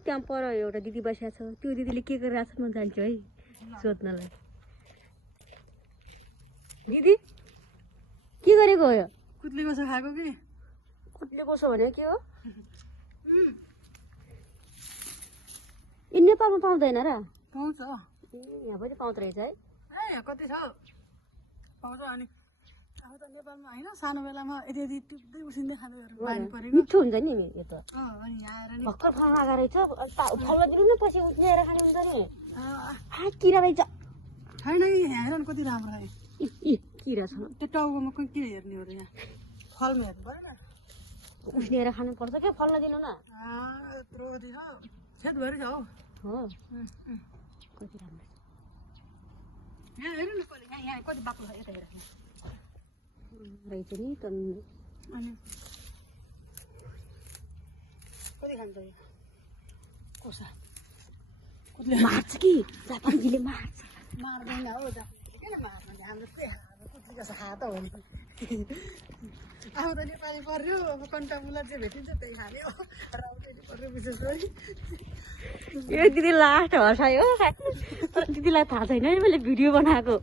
त्यहाँ पर एउटा दिदी बसेको छ त्यो दिदीले के गरिरहेको छ म जान्छु है सोध्नलाई दिदी के गरेको हो यो कुद्ले कसो खाएको कि कुद्ले कसो भने के हो यो नेपालमा पाउँदैन र पाउँछ यहाँ पनि पाउँदो रहेछ है यहाँ कति छ पाउँछ अनि अब त नेपालमा होइन सानो बेलामा यति यति टिप्दै उसिन्दै खाँदैहरू बानी परेको मिठो हुन्छ नि यो त अनि यहाँ आएर नि भर्खर फल आएको रहेछ फल दिनु न पछि उठ्नेर खाने हुन्छ नि किरा रहेछ छैन कि यहाँ हेर न कति राम्रो खायो किरा छ त्यो टाउकोमा किन हेर्ने हो र यहाँ फलमा हेर्नु पऱ्यो उठ्नेर खानुपर्छ क्या फल नदिनु न यत्रो कति छ छेदभरि छ हौ हो कति राम्रो यहाँ हेर्नु न कहिले यहाँ कति बाक्लो छ यता हेर रहेछ नि अनि कति खान्छ यो कोसा मार्छ कि जापानीले मार्छ मार्दैन हौ जापानीले किन मार्नु हाम्रो कुट्ली कसो खा त हो नि अब त नेपाली पर्यो अब कन्टामुला चाहिँ भेटिन्छ त्यही खाने हो राउटेली पर्यो विशेष गरी यो दिदी लास्ट हँसायो तर दिदीलाई थाहा छैन नि मैले भिडियो बनाएको